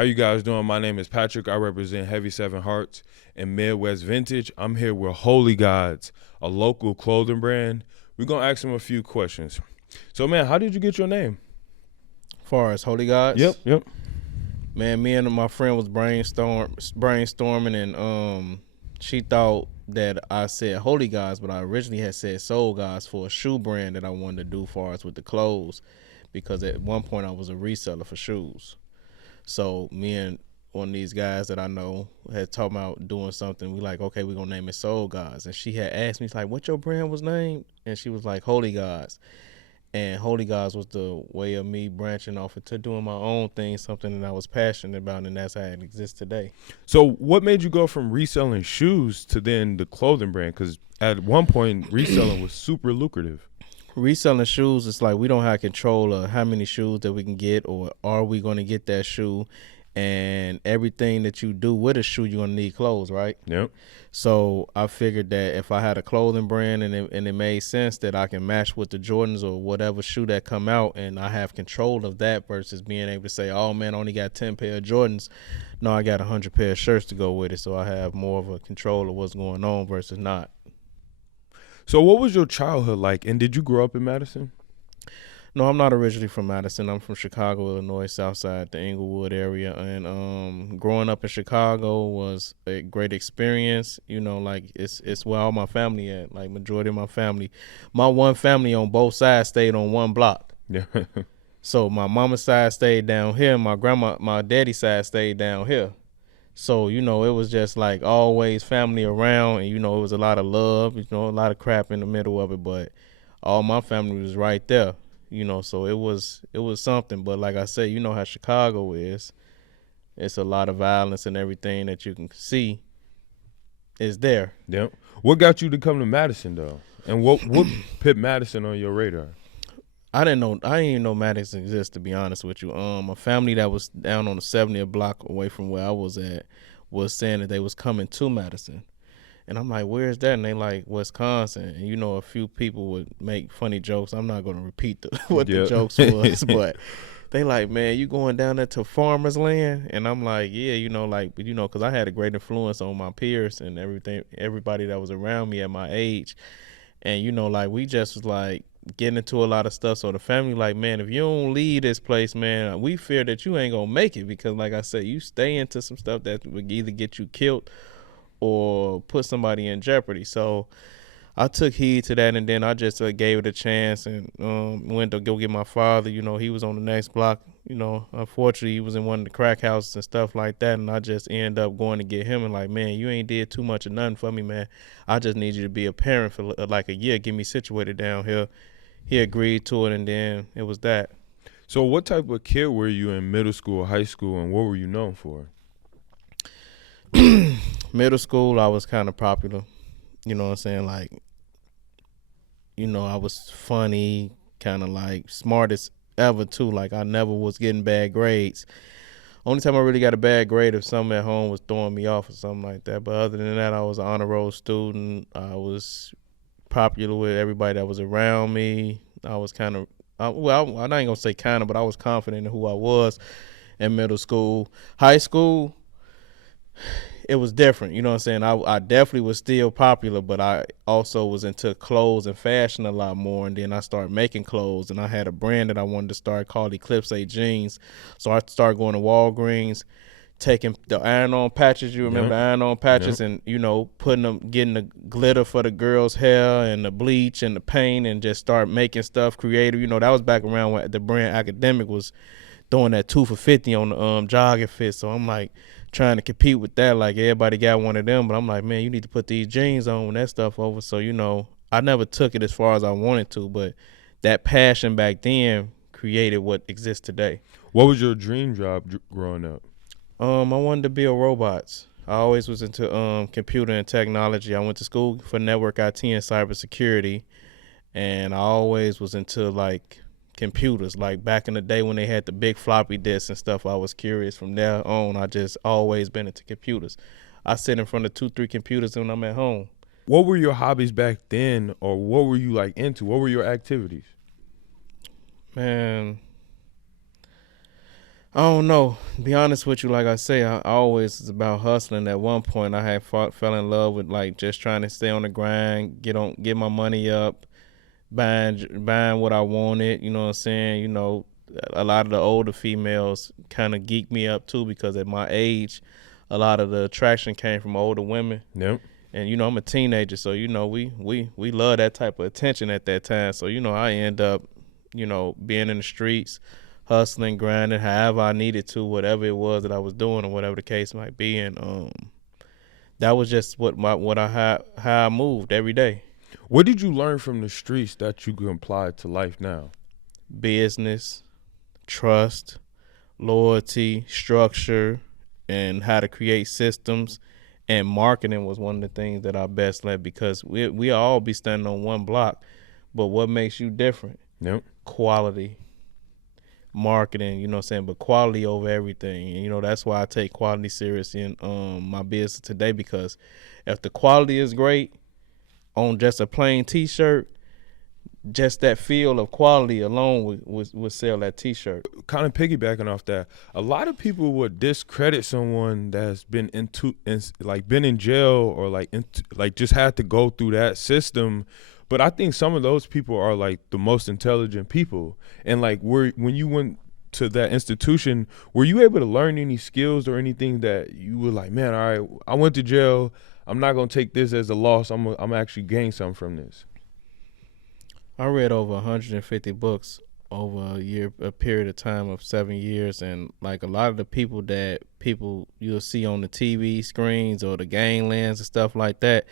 How you guys doing? My name is Patrick. I represent Heavy Seven Hearts and Midwest Vintage. I'm here with Holy Gods, a local clothing brand. We're gonna ask them a few questions. So, man, how did you get your name? Far as Holy Gods, Yep. man, me and my friend was brainstorming, and she thought that I said Holy Gods, but I originally had said Soul Gods for a shoe brand that I wanted to do, far as with the clothes, because at one point I was a reseller for shoes. So me and one of these guys that I know had talked about doing something. We like, okay, we're gonna name it Soul Gods, and she had asked me, like, what your brand was named, and she was like Holy Gods. And Holy Gods was the way of me branching off into doing my own thing, something that I was passionate about, and that's how it exists today. So, what made you go from reselling shoes to then the clothing brand? Because at one point, reselling was super lucrative. Reselling shoes, it's like we don't have control of how many shoes that we can get, or are we going to get that shoe. And everything that you do with a shoe, you're going to need clothes, right? Yep. So I figured that if I had a clothing brand and it made sense that I can match with the Jordans or whatever shoe that come out, and I have control of that versus being able to say, oh man, I only got 10 pair of Jordans. No, I got 100 pair of shirts to go with it. So I have more of a control of what's going on versus not. So, what was your childhood like, and did you grow up in Madison? No, I'm not originally from Madison. I'm from Chicago, Illinois, South Side, the Inglewood area. And growing up in Chicago was a great experience. You know, like it's where all my family at. Like majority of my family, my one family on both sides stayed on one block. Yeah. So my mama's side stayed down here. My daddy's side stayed down here. So, you know, it was just like always family around, and, you know, it was a lot of love, you know, a lot of crap in the middle of it, but all my family was right there, you know, so it was something. But like I said, you know how Chicago is. It's a lot of violence, and everything that you can see is there. Yep. What got you to come to Madison though, and what put Madison on your radar? I didn't even know Madison exists, to be honest with you. A family that was down on the 70th block away from where I was at was saying that they was coming to Madison. And I'm like, where's that? And they like, Wisconsin. And, you know, a few people would make funny jokes. I'm not going to repeat what the jokes was, but they like, man, you going down there to farmer's land? And I'm like, yeah, you know, like, you know, because I had a great influence on my peers and everybody that was around me at my age. And, you know, like, we just was like getting into a lot of stuff. So the family like, man, if you don't leave this place, man, we fear that you ain't gonna make it, because like I said, you stay into some stuff that would either get you killed or put somebody in jeopardy. So I took heed to that, and then I just gave it a chance, and went to go get my father. You know, he was on the next block. You know, unfortunately, he was in one of the crack houses and stuff like that, and I just ended up going to get him, and like, man, you ain't did too much of nothing for me, man. I just need you to be a parent for like a year, get me situated down here. He agreed to it, and then it was that. So, what type of kid were you in middle school, high school, and what were you known for? Middle school, I was kind of popular. You know what I'm saying? Like, you know, I was funny, kind of like smartest ever too. Like, I never was getting bad grades. Only time I really got a bad grade if something at home was throwing me off or something like that. But other than that, I was an honor roll student. I was popular with everybody that was around me. I was kind of, well, I'm not even gonna say kind of, but I was confident in who I was in middle school. High school, it was different. You know what I'm saying? I definitely was still popular, but I also was into clothes and fashion a lot more. And then I started making clothes, and I had a brand that I wanted to start called Eclipse 8 Jeans. So I started going to Walgreens, taking the iron-on patches. You remember the iron-on patches, and, you know, putting them, getting the glitter for the girls' hair and the bleach and the paint, and just start making stuff creative. You know, that was back around when the brand Academic was throwing that 2 for $50 on the jogging fit. So I'm like trying to compete with that. Like, everybody got one of them, but I'm like, man, you need to put these jeans on when that stuff over. So, you know, I never took it as far as I wanted to, but that passion back then created what exists today. What was your dream job growing up? I wanted to build robots. I always was into computer and technology. I went to school for network IT and cybersecurity, and I always was into like computers. Like back in the day when they had the big floppy disks and stuff, I was curious. From there on, I just always been into computers. I sit in front of 2-3 computers when I'm at home. What were your hobbies back then, or what were you like into? What were your activities? Man, I don't know. To be honest with you, like I say, I always was about hustling. At one point, I had fell in love with like just trying to stay on the grind, get my money up, buying what I wanted. You know what I'm saying? You know, a lot of the older females kind of geek me up too because at my age, a lot of the attraction came from older women. Yep. And you know, I'm a teenager, so you know, we love that type of attention at that time. So you know, I end up, you know, being in the streets, hustling, grinding, however I needed to, whatever it was that I was doing, or whatever the case might be. And that was just what I had, how I moved every day. What did you learn from the streets that you can apply to life now? Business, trust, loyalty, structure, and how to create systems. And marketing was one of the things that I best led because we all be standing on one block, but what makes you different? Yep. Quality, marketing, you know what I'm saying, but quality over everything. And you know, that's why I take quality serious in my business today, because if the quality is great on just a plain t-shirt, just that feel of quality alone would sell that t-shirt. Kind of piggybacking off that, a lot of people would discredit someone that's been like been in jail or like just had to go through that system. But I think some of those people are like the most intelligent people. And like, when you went to that institution, were you able to learn any skills or anything that you were like, man, all right, I went to jail, I'm not gonna take this as a loss, I'm actually gain something from this? I read over 150 books over a period of time of 7 years, and like a lot of the people you'll see on the TV screens or the ganglands and stuff like that,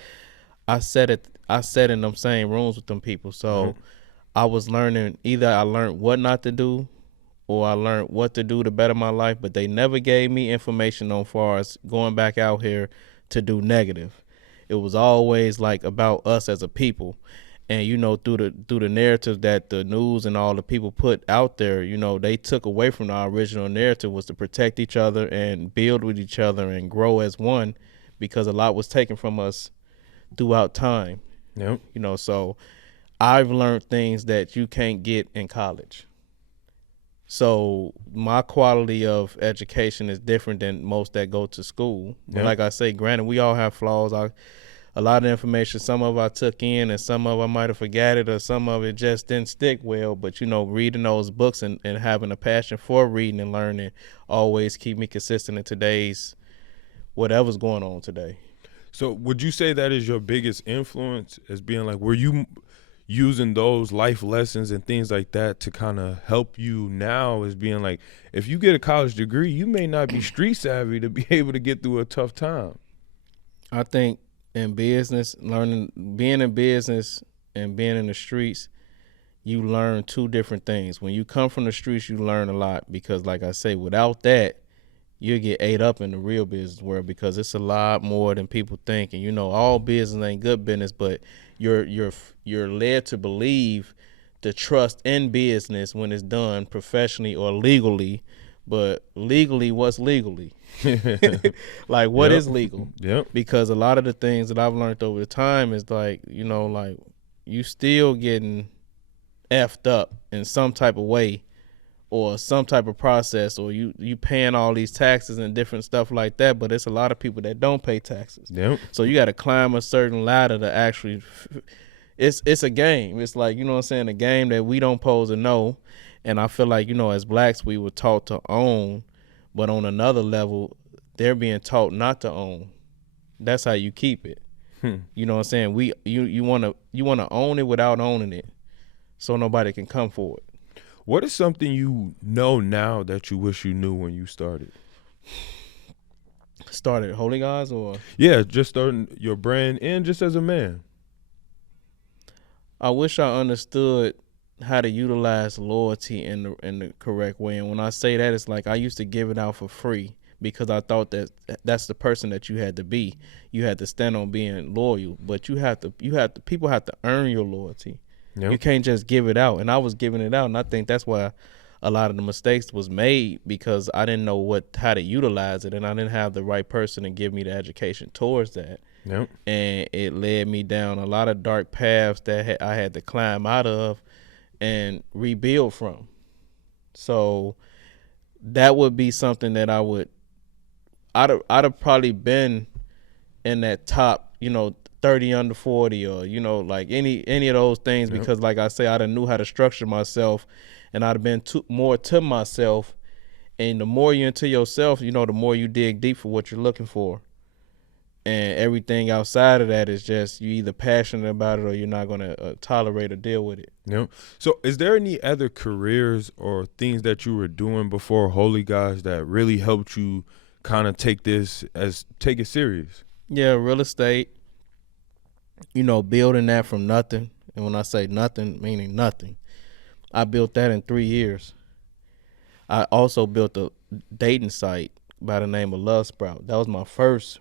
I sat in them same rooms with them people. So I was learning, either I learned what not to do or I learned what to do to better my life, but they never gave me information on far as going back out here to do negative. It was always like about us as a people. And you know, through the narrative that the news and all the people put out there, you know, they took away from our original narrative was to protect each other and build with each other and grow as one, because a lot was taken from us throughout time. Yep. You know, so I've learned things that you can't get in college. So my quality of education is different than most that go to school. But Yep. like I say, granted, we all have flaws. A lot of information, some of I took in and some of I might have forgot it, or some of it just didn't stick well. But, you know, reading those books and having a passion for reading and learning always keep me consistent in today's whatever's going on today. So would you say that is your biggest influence, as being like, were you using those life lessons and things like that to kind of help you now, as being like, if you get a college degree, you may not be street savvy to be able to get through a tough time? I think in business, being in business and being in the streets, you learn two different things. When you come from the streets, you learn a lot, because like I say, without that, you get ate up in the real business world, because it's a lot more than people think. And you know, all business ain't good business, but you're led to believe the trust in business when it's done professionally or legally. But legally, what's legally? Like, what Yep. is legal? Yep. Because a lot of the things that I've learned over the time is like, you know, like you still getting effed up in some type of way or some type of process, or you paying all these taxes and different stuff like that. But it's a lot of people that don't pay taxes. Yep. So you got to climb a certain ladder to actually. It's a game. It's like, you know what I'm saying, a game that we don't pose to know. And I feel like, you know, as blacks, we were taught to own, but on another level, they're being taught not to own. That's how you keep it. You know what I'm saying? You wanna own it without owning it, so nobody can come for it. What is something you know now that you wish you knew when you started? Started Holy Gods, or Yeah, just starting your brand and just as a man. I wish I understood how to utilize loyalty in the correct way. And when I say that, it's like I used to give it out for free because I thought that that's the person that you had to be. You had to stand on being loyal, but people have to earn your loyalty. Yep. You can't just give it out. And I was giving it out, and I think that's why a lot of the mistakes was made, because I didn't know how to utilize it, and I didn't have the right person to give me the education towards that. Yep. And it led me down a lot of dark paths that I had to climb out of and rebuild from. So that would be something that I'd have probably been in that top, 30 under 40, or like any of those things, Yep. because like I say, I'd have knew how to structure myself, and I'd have been more to myself. And the more you're into yourself, the more you dig deep for what you're looking for. And everything outside of that is just you either passionate about it or you're not going to tolerate or deal with it. Yep. So, is there any other careers or things that you were doing before Holy Gods that really helped you kind of take it serious? Yeah, real estate, building that from nothing. And when I say nothing, meaning nothing, I built that in 3 years. I also built a dating site by the name of Love Sprout. That was my first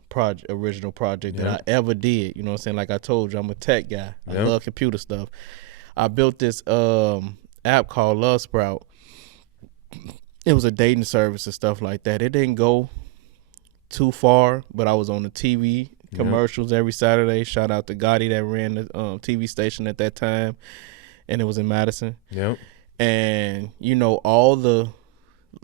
original project that I ever did. You know what I'm saying? Like I told you, I'm a tech guy. I love computer stuff. I built this app called Love Sprout. It was a dating service and stuff like that. It didn't go too far, but I was on the TV commercials every Saturday. Shout out to Gotti that ran the TV station at that time, and it was in Madison. Yep. And all the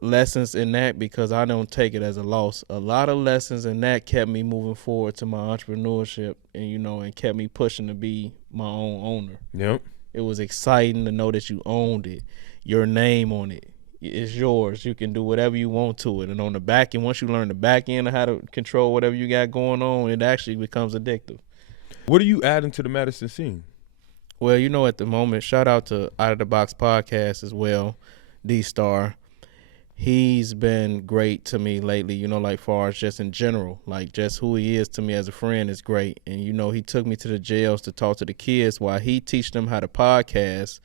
lessons in that, because I don't take it as a loss. A lot of lessons in that kept me moving forward to my entrepreneurship, and and kept me pushing to be my own owner. Yep. It was exciting to know that you owned it, your name on it. It's yours. You can do whatever you want to it. And on the back end, once you learn the back end of how to control whatever you got going on, it actually becomes addictive. What are you adding to the Madison scene? Well, at the moment, shout out to Out of the Box podcast as well, D-Star. He's been great to me lately, like far as just in general, like just who he is to me as a friend is great. And, he took me to the jails to talk to the kids while he teach them how to podcast.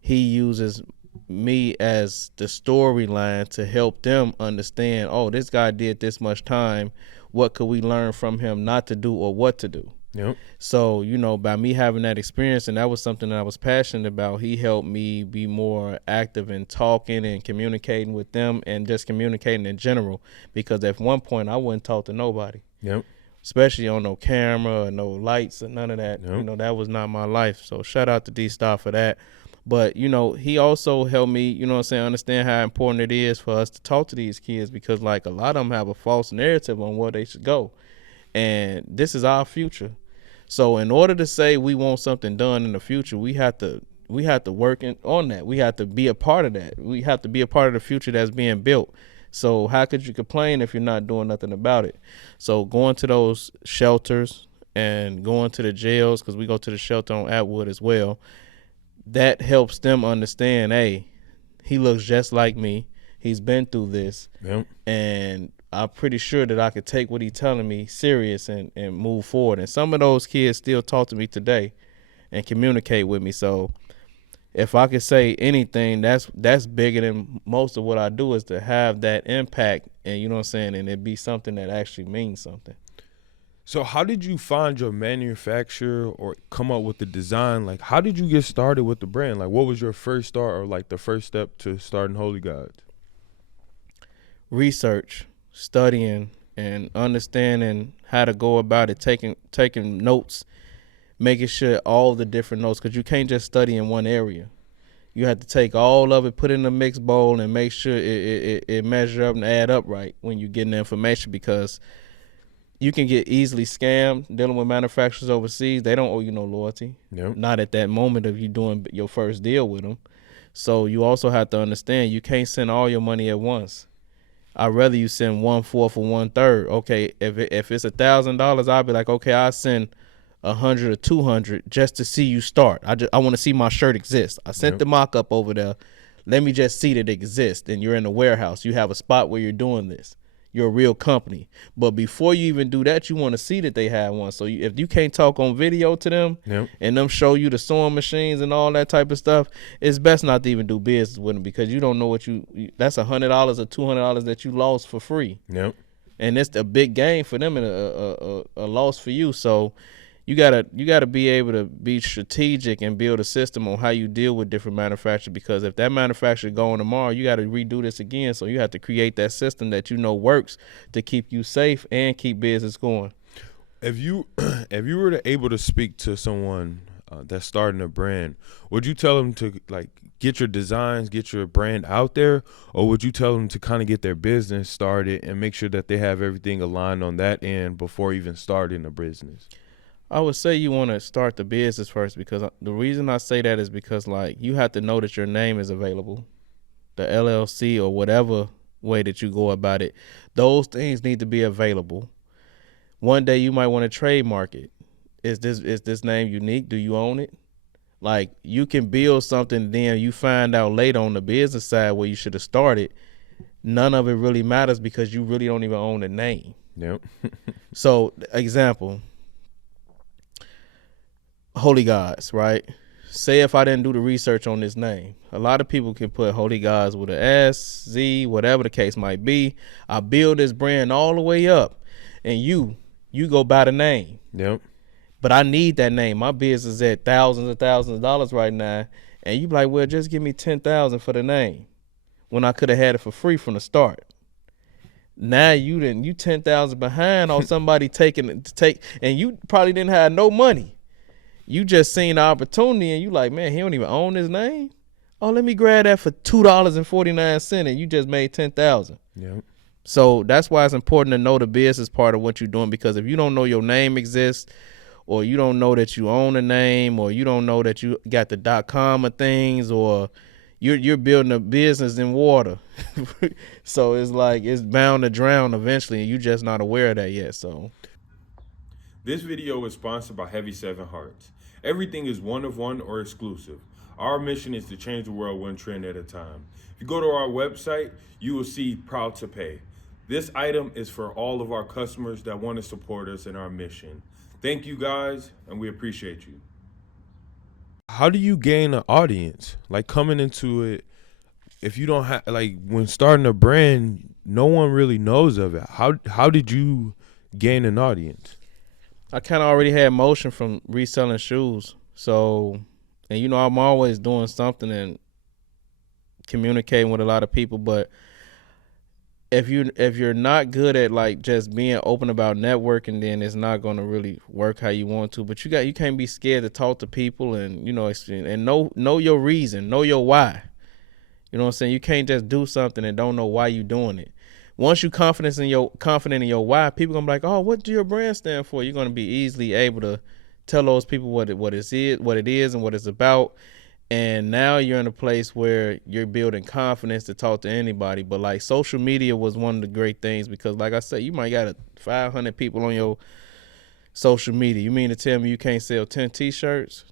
He uses me as the storyline to help them understand, oh, this guy did this much time. What could we learn from him not to do or what to do? Yep. So, by me having that experience, and that was something that I was passionate about, he helped me be more active in talking and communicating with them and just communicating in general. Because at one point, I wouldn't talk to nobody. Yep. Especially on no camera or no lights or none of that. Yep. That was not my life. So shout out to D-Star for that. But, he also helped me, understand how important it is for us to talk to these kids, because like a lot of them have a false narrative on where they should go. And this is our future. So in order to say we want something done in the future, we have to work on that. We have to be a part of that. We have to be a part of the future that's being built. So how could you complain if you're not doing nothing about it? So going to those shelters and going to the jails, because we go to the shelter on Atwood as well, that helps them understand, hey, he looks just like me. He's been through this. Yep. And I'm pretty sure that I could take what he's telling me serious and move forward. And some of those kids still talk to me today and communicate with me. So if I could say anything, that's bigger than most of what I do, is to have that impact, and and it be something that actually means something. So how did you find your manufacturer or come up with the design? Like, how did you get started with the brand? Like, what was your first start, or like the first step to starting Holy Gods? Research, studying, and understanding how to go about it, taking notes, making sure all the different notes, because you can't just study in one area. You have to take all of it, put it in a mixed bowl, and make sure it measure up and add up right when you get the information, because you can get easily scammed dealing with manufacturers overseas. They don't owe you no loyalty. Yep. Not at that moment of you doing your first deal with them. So you also have to understand you can't send all your money at once. I'd rather you send 1/4 or 1/3. Okay, if it's $1,000, I'll be like, okay, I'll send 100 or 200 just to see you start. I want to see my shirt exist. I sent the mock up over there. Let me just see that it exists. And you're in the warehouse. You have a spot where you're doing this. You're a real company. But before you even do that, you want to see that they have one. So if you can't talk on video to them and them show you the sewing machines and all that type of stuff, it's best not to even do business with them, because you don't know what that's $100 or $200 that you lost for free. Yep. And it's a big gain for them and a loss for you. So you gotta be able to be strategic and build a system on how you deal with different manufacturers, because if that manufacturer going tomorrow, you got to redo this again. So you have to create that system that works to keep you safe and keep business going. If you were able to speak to someone that's starting a brand, would you tell them to like get your designs, get your brand out there, or would you tell them to kind of get their business started and make sure that they have everything aligned on that end before even starting a business? I would say you want to start the business first, because the reason I say that is because like you have to know that your name is available, the LLC or whatever way that you go about it. Those things need to be available. One day you might want to trademark it. Is this name unique? Do you own it? Like you can build something, then you find out later on the business side where you should have started. None of it really matters because you really don't even own the name. Yep. So, example, Holy Gods, right? Say if I didn't do the research on this name, a lot of people can put Holy Gods with an S, Z, whatever the case might be. I build this brand all the way up, and you go by the name. Yep. But I need that name. My business is at thousands and thousands of dollars right now, and you be like, well, just give me $10,000 for the name, when I could have had it for free from the start. Now you 10,000 behind on somebody and you probably didn't have no money. You just seen the opportunity and you like, man, he don't even own his name. Oh, let me grab that for $2.49, and you just made 10,000. Yep. So that's why it's important to know the business part of what you're doing, because if you don't know your name exists, or you don't know that you own a name, or you don't know that you got the .com of things, or you're building a business in water. So it's like it's bound to drown eventually, and you're just not aware of that yet. So This video is sponsored by Heavy 7 Hearts. Everything is one of one or exclusive. Our mission is to change the world one trend at a time. If you go to our website, you will see Proud to Pay. This item is for all of our customers that want to support us in our mission. Thank you guys, and we appreciate you. How do you gain an audience? Like coming into it, if you don't have, like when starting a brand, no one really knows of it. How did you gain an audience? I kind of already had motion from reselling shoes. So, and I'm always doing something and communicating with a lot of people, but if you're not good at like just being open about networking, then it's not going to really work how you want to. But you can't be scared to talk to people, and and know your reason, know your why. You know what I'm saying? You can't just do something and don't know why you're doing it. Once you're confident in your why, people gonna be like, oh, what do your brand stand for? You're gonna be easily able to tell those people what it is and what it's about. And now you're in a place where you're building confidence to talk to anybody. But like social media was one of the great things, because like I said, you might got 500 people on your social media. You mean to tell me you can't sell 10 t-shirts?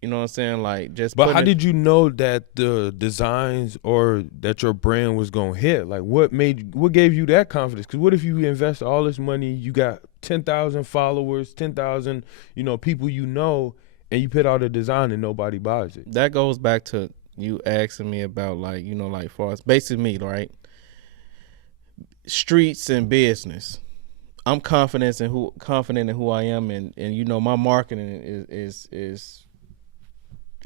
You know what I'm saying? Like just. But how did you know that the designs or that your brand was gonna hit? Like what gave you that confidence? Because what if you invest all this money, you got 10,000 followers, 10,000 people and you put out a design and nobody buys it? That goes back to you asking me about like far as basically me, right? Streets and business. I'm confident in who I am, and my marketing is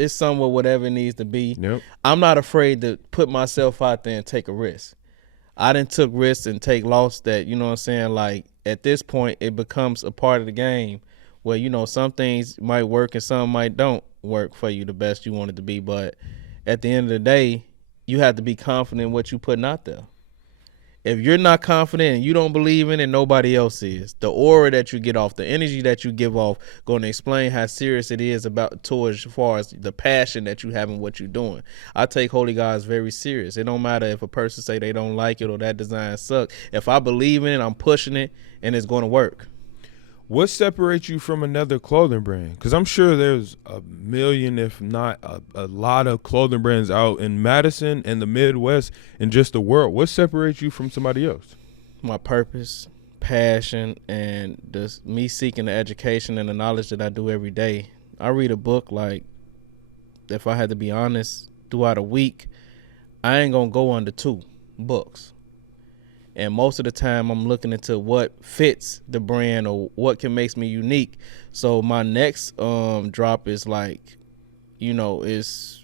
somewhat whatever it needs to be. Yep. I'm not afraid to put myself out there and take a risk. I done took risks and take loss that, you know what I'm saying? Like at this point, it becomes a part of the game where, some things might work and some might don't work for you the best you want it to be. But at the end of the day, you have to be confident in what you're putting out there. If you're not confident and you don't believe in it, nobody else is. The aura that you get off, the energy that you give off, going to explain how serious it is towards as far as the passion that you have in what you're doing. I take Holy Gods very serious. It don't matter if a person say they don't like it or that design sucks. If I believe in it, I'm pushing it, and it's going to work. What separates you from another clothing brand? Because I'm sure there's a million, if not a lot of clothing brands out in Madison and the Midwest and just the world. What separates you from somebody else? My purpose, passion, and me seeking the education and the knowledge that I do every day. I read a book, like, if I had to be honest, throughout a week, I ain't going to go under 2 books. And most of the time I'm looking into what fits the brand or what can makes me unique. So my next drop is like, it's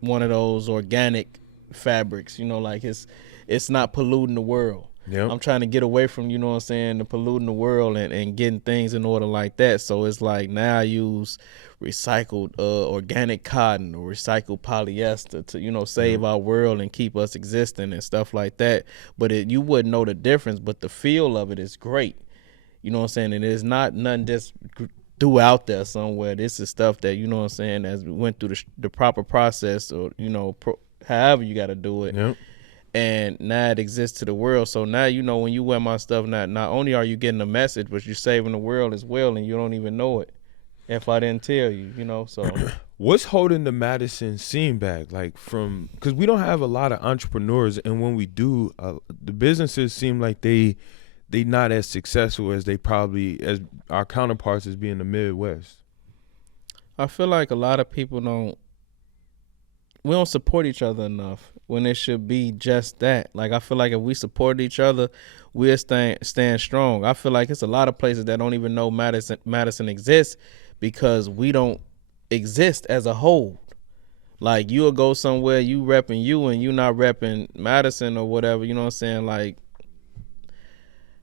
one of those organic fabrics, like it's not polluting the world. Yep. I'm trying to get away from, you know what I'm saying, the polluting the world and getting things in order like that. So it's like now I use recycled organic cotton or recycled polyester to, you know, save our world and keep us existing and stuff like that. But you wouldn't know the difference, but the feel of it is great. You know what I'm saying? And it's not nothing just threw out there somewhere. This is stuff that, you know what I'm saying, as we went through the proper process, or, you know, however you got to do it. Yep. And now it exists to the world. So now, you know, when you wear my stuff, not only are you getting a message, but you're saving the world as well, and you don't even know it if I didn't tell you, you know. So what's holding the Madison scene back? Like, from, because we don't have a lot of entrepreneurs, and when we do, the businesses seem like they not as successful as they probably, as our counterparts as being the Midwest. I feel like a lot of people we don't support each other enough when it should be just that. Like, I feel like if we support each other, we'll stand strong. I feel like it's a lot of places that don't even know Madison exists because we don't exist as a whole. Like, you'll go somewhere, you repping you and you not repping Madison or whatever, you know what I'm saying? Like,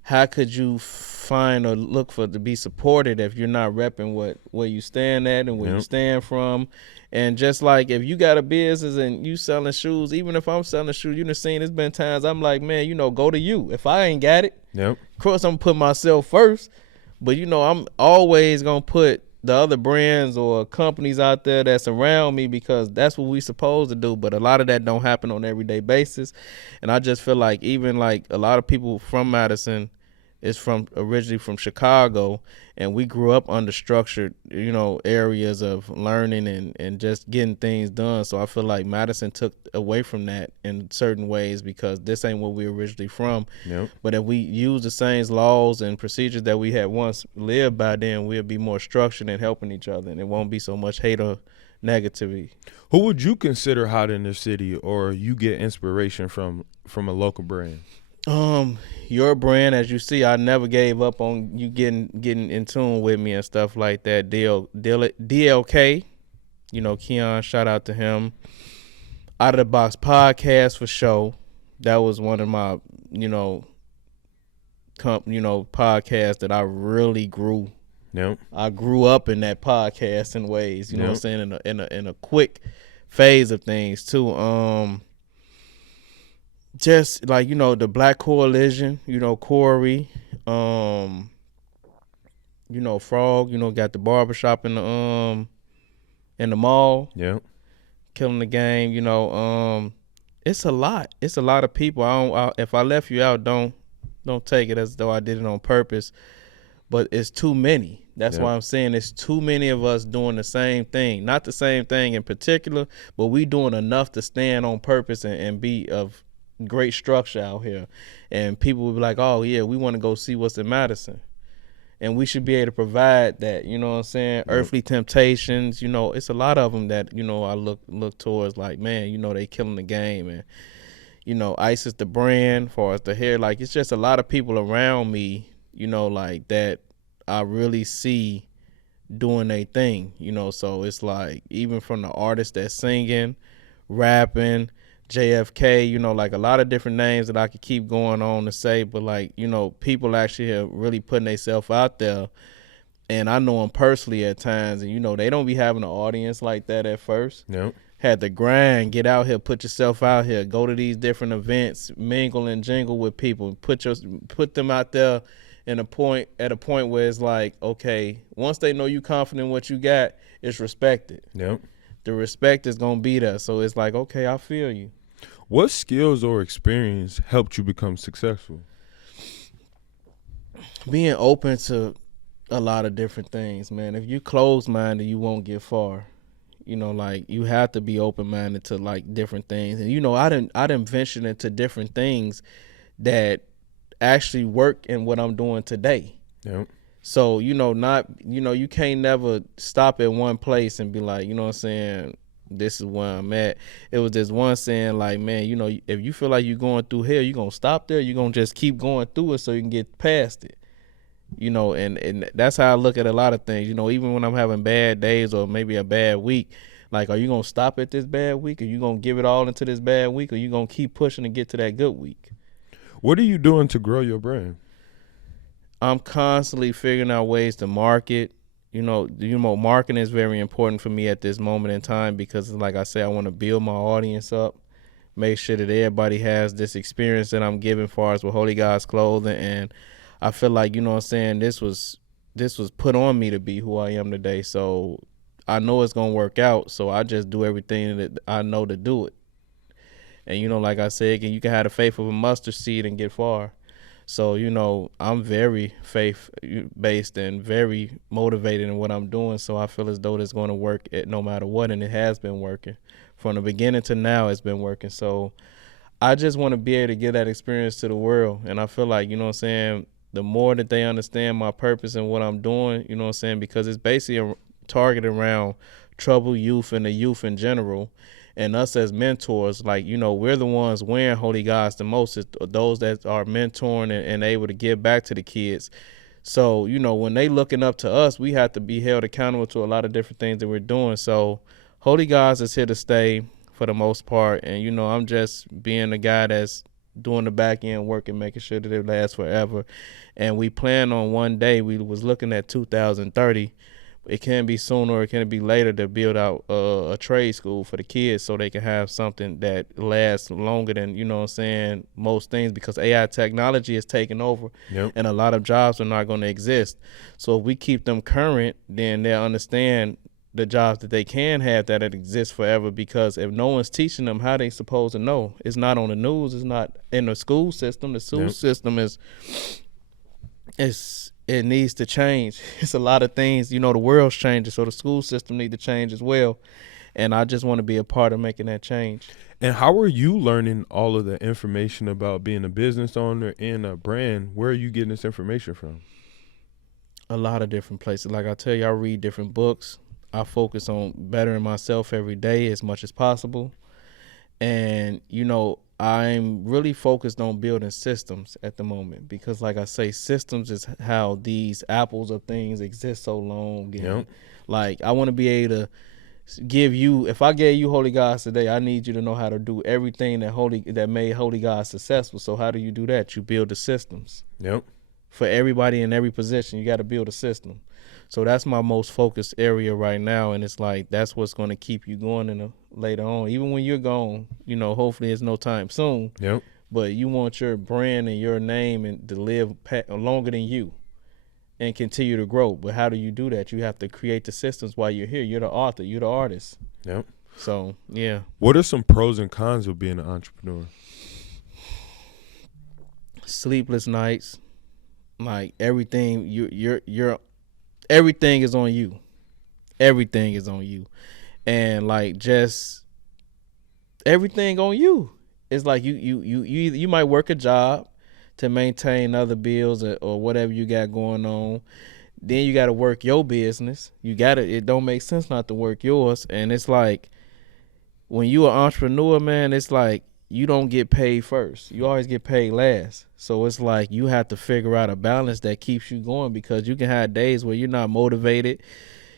how could you find or look for to be supported if you're not repping where you stand at and where you stand from? And just like if you got a business and you selling shoes, even if I'm selling shoes, you done seen there's been times I'm like, man, you know, go to you. If I ain't got it, of course I'm gonna put myself first. But, you know, I'm always gonna put the other brands or companies out there that's around me because that's what we supposed to do. But a lot of that don't happen on an everyday basis. And I just feel like even like a lot of people from Madison is originally from Chicago, and we grew up under structured, you know, areas of learning and just getting things done. So I feel like Madison took away from that in certain ways because this ain't where we originally from. But if we use the same laws and procedures that we had once lived by, then we'll be more structured and helping each other, and it won't be so much hate or negativity. Who would you consider hot in the city, or you get inspiration from a local brand? Your brand, as you see, I never gave up on you getting in tune with me and stuff like that. DLK, you know, Keon, shout out to him. Out of the Box podcast for sure. That was one of my, you know, podcasts that I really grew. I grew up in that podcast in ways, you know what I'm saying, in a quick phase of things too. Just like, you know, the Black Coalition, you know, Corey, you know, Frog, you know, got the barbershop in the mall. Killing the game, you know. It's a lot. It's a lot of people. If I left you out, don't take it as though I did it on purpose. But it's too many. That's why I'm saying it's too many of us doing the same thing. Not the same thing in particular, but we doing enough to stand on purpose and be of great structure out here. And people will be like, oh yeah, we want to go see what's in Madison. And we should be able to provide that, you know what I'm saying? Earthly Temptations, you know, it's a lot of them that, you know, I look towards like, man, you know, they killing the game. And, you know, Isis the brand, far as the hair, like, it's just a lot of people around me, you know, like that I really see doing their thing, you know. So it's like, even from the artists that's singing, rapping, JFK, you know, like a lot of different names that I could keep going on to say, but like, you know, people actually are really putting themselves out there. And I know them personally at times, and, you know, they don't be having an audience like that at first. Had to grind, get out here, put yourself out here, go to these different events, mingle and jingle with people, put them out there at a point where it's like, okay, once they know you confident in what you got, it's respected. The respect is gonna be there. So it's like, okay, I feel you. What skills or experience helped you become successful? Being open to a lot of different things, man. If you closed-minded, you won't get far. You know, like, you have to be open-minded to like different things. And, you know, I didn't venture into different things that actually work in what I'm doing today. So, you know, you can't never stop at one place and be like, you know what I'm saying, this is where I'm at. It was this one saying like, man, you know, if you feel like you're going through hell, you're going to stop there. You're going to just keep going through it so you can get past it. You know, and that's how I look at a lot of things. You know, even when I'm having bad days or maybe a bad week, like, are you going to stop at this bad week? Or you going to give it all into this bad week? Or you going to keep pushing to get to that good week? What are you doing to grow your brand? I'm constantly figuring out ways to market. Marketing is very important for me at this moment in time because, like I say, I want to build my audience up, make sure that everybody has this experience that I'm giving far as with Holy God's Clothing. And I feel like, this was put on me to be who I am today. So I know it's going to work out. So I just do everything that I know to do it. And, like I said, you can have the faith of a mustard seed and get far. So, I'm very faith-based and very motivated in what I'm doing. So I feel as though it's going to work no matter what, and it has been working. From the beginning to now, it's been working. So I just want to be able to give that experience to the world. And I feel like, the more that they understand my purpose and what I'm doing, because it's basically targeted around troubled youth and the youth in general. And us as mentors, like, we're the ones wearing Holy Gods the most, is those that are mentoring and able to give back to the kids. So, when they looking up to us, we have to be held accountable to a lot of different things that we're doing. So Holy Gods is here to stay for the most part. And, I'm just being the guy that's doing the back end work and making sure that it lasts forever. And we plan on one day, we was looking at 2030. It can be sooner or it can be later to build out a trade school for the kids so they can have something that lasts longer than, most things, because AI technology is taking over. Yep. And a lot of jobs are not going to exist. So if we keep them current, then they'll understand the jobs that they can have that it exists forever, because if no one's teaching them, how they supposed to know? It's not on the news. It's not in the school system. The school system it needs to change. It's a lot of things, the world's changing, so the school system need to change as well. And I just want to be a part of making that change. And how are you learning all of the information about being a business owner and a brand? Where are you getting this information from? A lot of different places. Like I tell you, I read different books. I focus on bettering myself every day as much as possible. And, I'm really focused on building systems at the moment, because, like I say, systems is how these apples of things exist so long. Yep. Like, I want to be able to give you, if I gave you Holy Gods today, I need you to know how to do everything that made Holy Gods successful. So how do you do that? You build the systems. Yep. For everybody in every position, you got to build a system. So that's my most focused area right now, and it's like that's what's going to keep you going later on. Even when you're gone, hopefully it's no time soon. Yep. But you want your brand and your name and to live longer than you and continue to grow. But how do you do that? You have to create the systems while you're here. You're the author. You're the artist. Yep. So, yeah. What are some pros and cons of being an entrepreneur? Sleepless nights. Like, everything everything is on you. Everything is on you. And like, just everything on you. It's like you might work a job to maintain other bills or whatever you got going on. Then you got to work your business. It don't make sense not to work yours. And it's like, when you an entrepreneur, man, it's like you don't get paid first. You always get paid last. So it's like you have to figure out a balance that keeps you going, because you can have days where you're not motivated.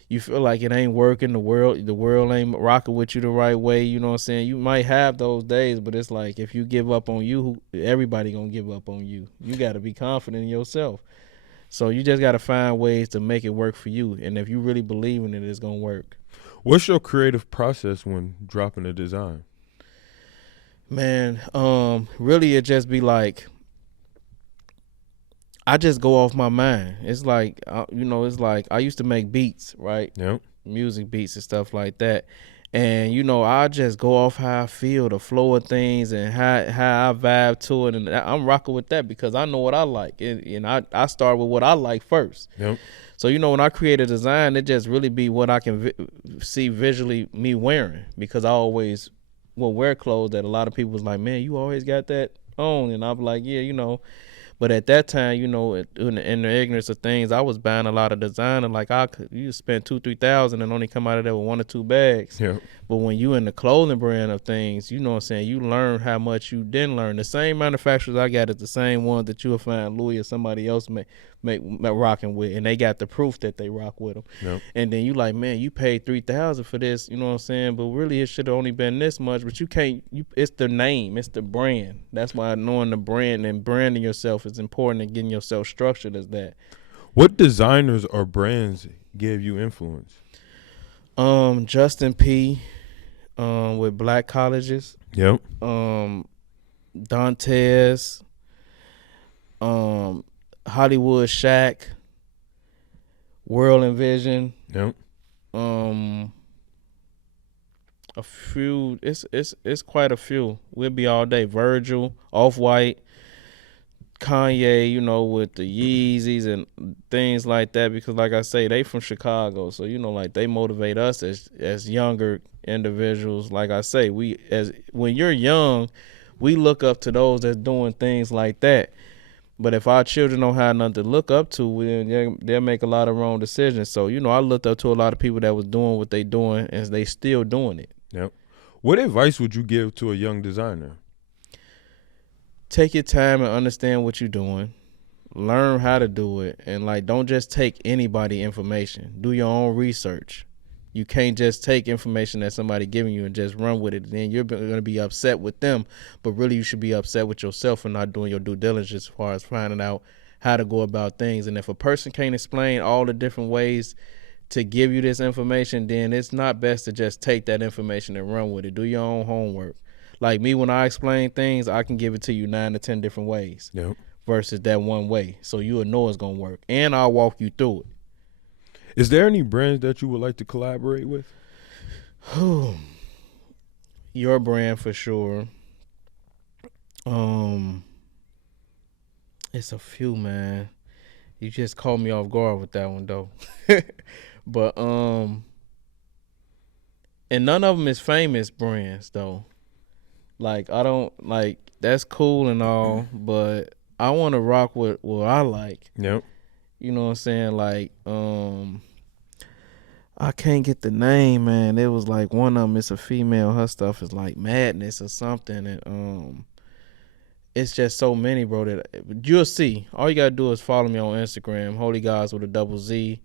You feel like it ain't working. The world ain't rocking with you the right way. You know what I'm saying? You might have those days, but it's like, if you give up on you, everybody gonna give up on you. You got to be confident in yourself. So you just got to find ways to make it work for you. And if you really believe in it, it's gonna work. What's your creative process when dropping a design? Man, really, it just be like, I just go off my mind. It's like, it's like I used to make beats, right? Yep. Music beats and stuff like that. And, I just go off how I feel, the flow of things, and how I vibe to it. And I'm rocking with that because I know what I like. And I start with what I like first. Yep. So, when I create a design, it just really be what I can see visually me wearing, because I always will wear clothes that a lot of people was like, man, you always got that on. And I'm like, yeah, But at that time, in the ignorance of things, I was buying a lot of designer. Like you spend 2,000-3,000 and only come out of there with 1 or 2 bags. Yeah. But when you in the clothing brand of things, you know what I'm saying, you learn how much you didn't learn. The same manufacturers I got is the same ones that you'll find Louis or somebody else make rocking with, and they got the proof that they rock with them. Yep. And then you like, man, you paid 3,000 for this, you know what I'm saying? But really, it should have only been this much. But you can't. It's the name, it's the brand. That's why knowing the brand and branding yourself is important, and getting yourself structured as that. What designers or brands gave you influence? Justin P. With Black Colleges. Yep. Dantes. Hollywood Shack. World Envision. Yep. A few. It's quite a few. We'll be all day. Virgil, Off-White, Kanye, with the Yeezys and things like that, because like I say, they from Chicago, so like they motivate us as younger individuals. Like I say, when you're young, we look up to those that's doing things like that. But if our children don't have nothing to look up to, then they'll make a lot of wrong decisions. So I looked up to a lot of people that was doing what they doing, and they still doing it. Yep. What advice would you give to a young designer? Take your time and understand what you're doing. Learn how to do it, and don't just take anybody information. Do your own research. You can't just take information that somebody giving you and just run with it. Then you're going to be upset with them, but really you should be upset with yourself for not doing your due diligence as far as finding out how to go about things. And if a person can't explain all the different ways to give you this information, then it's not best to just take that information and run with it. Do your own homework. Like me, when I explain things, I can give it to you 9 to 10 different ways. Yep. Versus that one way. So you'll know it's going to work. And I'll walk you through it. Is there any brands that you would like to collaborate with? Your brand for sure. It's a few, man. You just caught me off guard with that one though. But and none of them is famous brands though. Like I don't like that's cool and all, but I want to rock with what I like. Yep. You know what I'm saying? Like, I can't get the name, man. It was like one of them, it's a female. Her stuff is like Madness or something. And it's just so many, bro, that you'll see. All you got to do is follow me on Instagram, Holy Gods with a double Z,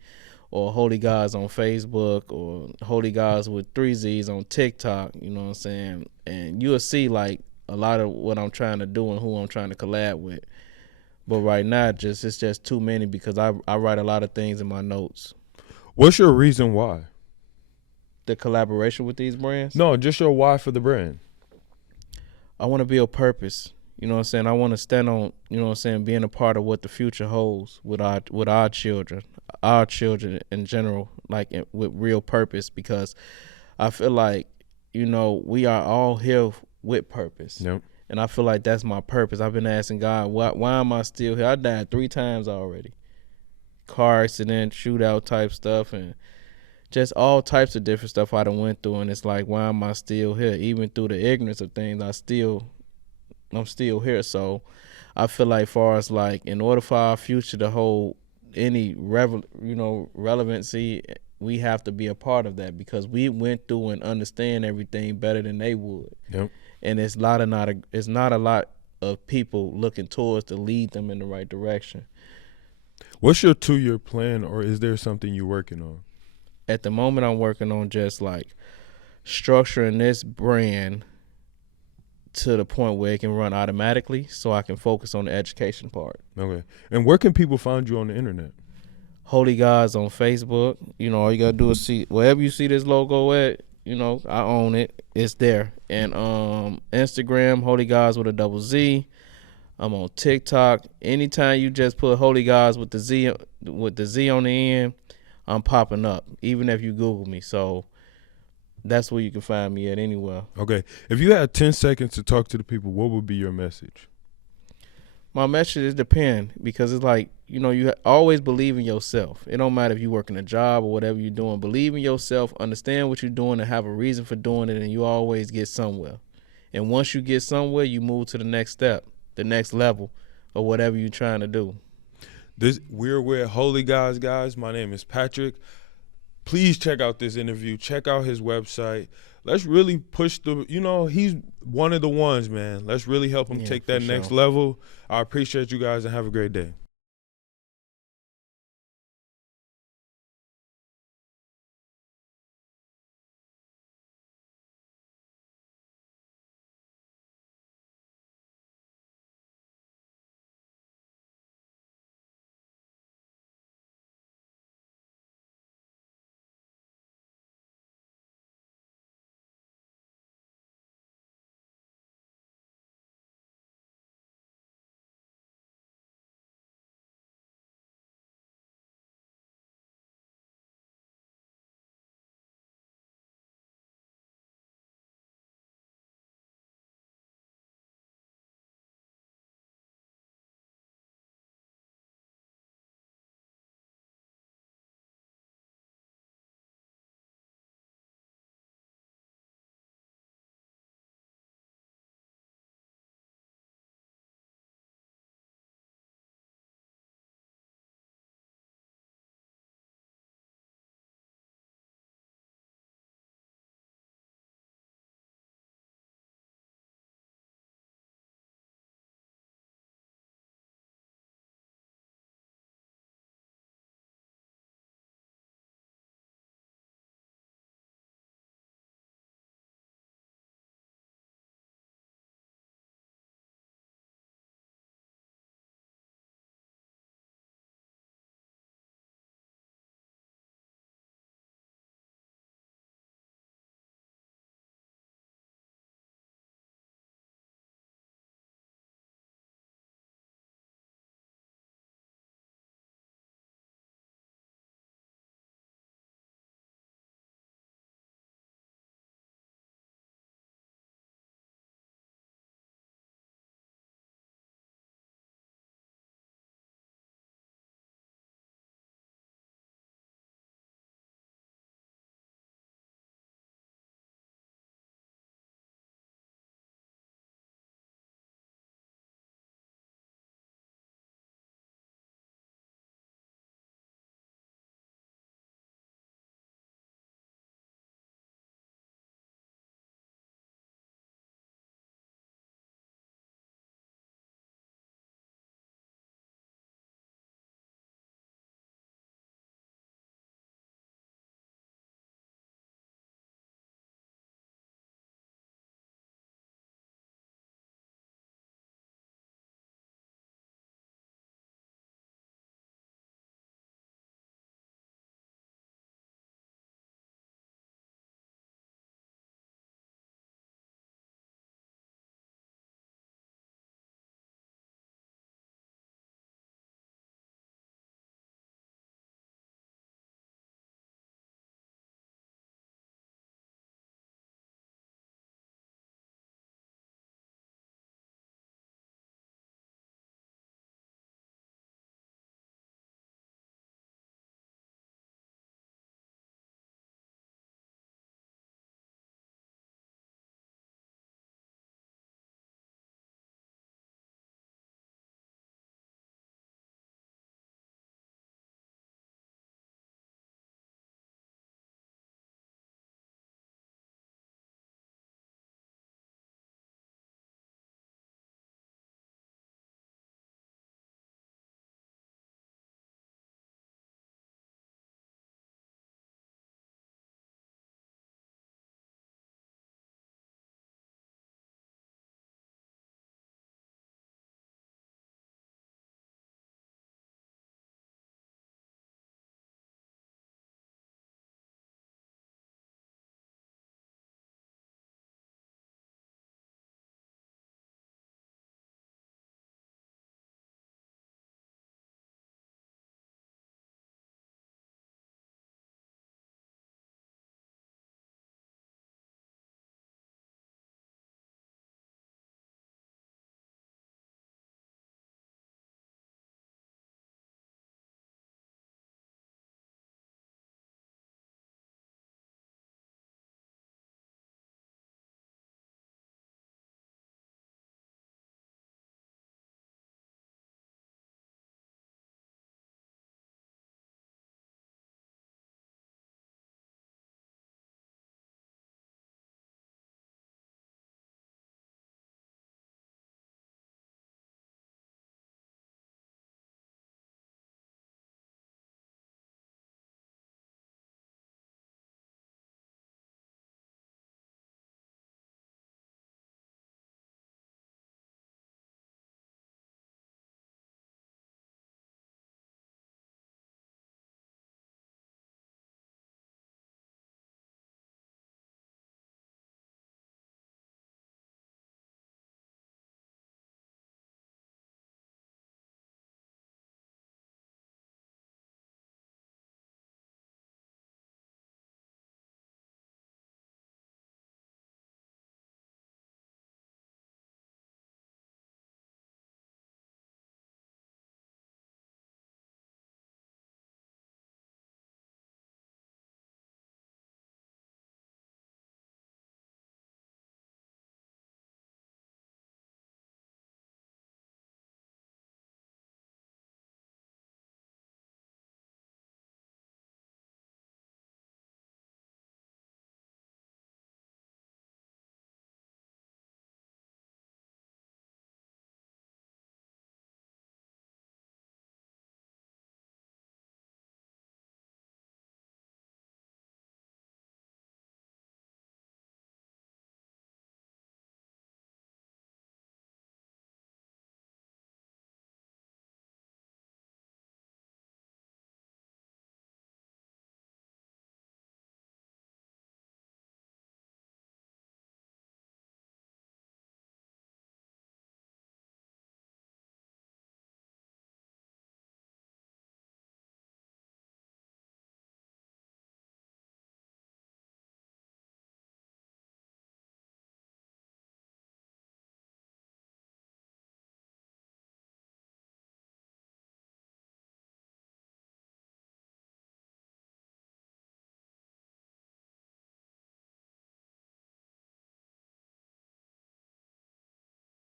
or Holy Gods on Facebook, or Holy Gods with 3 Z's on TikTok. You know what I'm saying? And you'll see, like, a lot of what I'm trying to do and who I'm trying to collab with. But right now, it's just too many because I write a lot of things in my notes. What's your reason why? The collaboration with these brands? No, just your why for the brand. I want to be a purpose. You know what I'm saying? I want to stand on, being a part of what the future holds with our children in general, like with real purpose, because I feel like, we are all here with purpose. Yep. And I feel like that's my purpose. I've been asking God, why am I still here? I died 3 times already. Car accident, shootout type stuff, and just all types of different stuff I done went through. And it's like, why am I still here? Even through the ignorance of things, I'm still here. So I feel like far as like, in order for our future to hold any relevancy, we have to be a part of that, because we went through and understand everything better than they would. Yep. And it's not a lot of people looking towards to lead them in the right direction. What's your 2-year plan, or is there something you're working on? At the moment, I'm working on just like structuring this brand to the point where it can run automatically, so I can focus on the education part. Okay. And where can people find you on the internet? Holy Gods on Facebook. All you gotta do is see wherever you see this logo at. I own it. It's there. And Instagram, Holy Gods with a double Z. I'm on TikTok. Anytime you just put Holy Gods with the Z on the end, I'm popping up, even if you Google me. So that's where you can find me at anywhere. Okay. If you had 10 seconds to talk to the people, what would be your message? My message is depend, because it's like, you always believe in yourself. It don't matter if you working a job or whatever you're doing. Believe in yourself, understand what you're doing, and have a reason for doing it, and you always get somewhere. And once you get somewhere, you move to the next step, the next level. or whatever you're trying to do. We're with Holy guys. My name is Patrick. Please check out this interview. Check out his website. Let's really push he's one of the ones, man. Let's really help him take that next level. I appreciate you guys and have a great day.